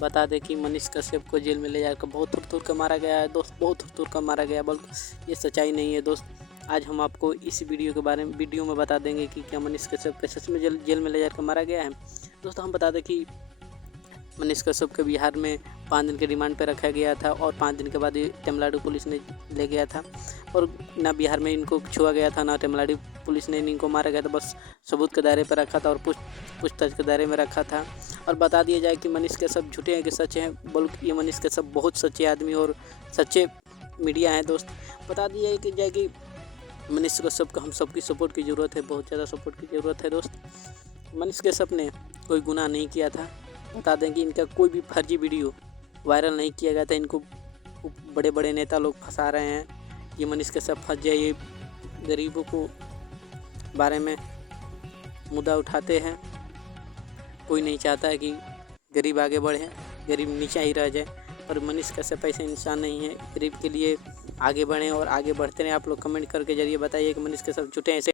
बता दें कि मनीष कश्यप को जेल में ले जाकर बहुत थुर कर मारा गया है दोस्त, बहुत थुर कर मारा गया। बल्कि ये सच्चाई नहीं है दोस्त। आज हम आपको इस वीडियो में बता देंगे कि क्या मनीष कश्यप को सच में जेल में ले जाकर मारा गया है। दोस्तों हम बता दें कि मनीष कश्यप के बिहार में 5 दिन के रिमांड पर रखा गया था और 5 दिन के बाद ये तमिलनाडु पुलिस ने ले गया था और ना बिहार में इनको छुआ गया था, ना तमिलनाडु पुलिस ने इनको मारा गया था। बस सबूत के दायरे पर रखा था और पूछताछ के दायरे में रखा था। और बता दिया जाए कि मनीष कश्यप झूठे हैं कि सच्चे हैं, बल्कि ये मनीष कश्यप बहुत सच्चे आदमी और सच्चे मीडिया हैं दोस्त। बता दिया जाए कि मनीष कश्यप को हम सबकी सपोर्ट की ज़रूरत है, बहुत ज़्यादा सपोर्ट की ज़रूरत है दोस्त। मनीष कश्यप ने कोई गुनाह नहीं किया था। बता दें कि इनका कोई भी फर्जी वीडियो वायरल नहीं किया गया था। इनको बड़े बड़े नेता लोग फंसा रहे हैं, ये मनीष कश्यप फंस जाए, ये गरीबों को बारे में मुद्दा उठाते हैं। कोई नहीं चाहता है कि गरीब आगे बढ़े, गरीब नीचा ही रह जाए। पर मनीष कश्यप ऐसे इंसान नहीं है, गरीब के लिए आगे बढ़ें और आगे बढ़ते रहें। आप लोग कमेंट करके जरिए बताइए कि मनीष कश्यप झूठे हैं।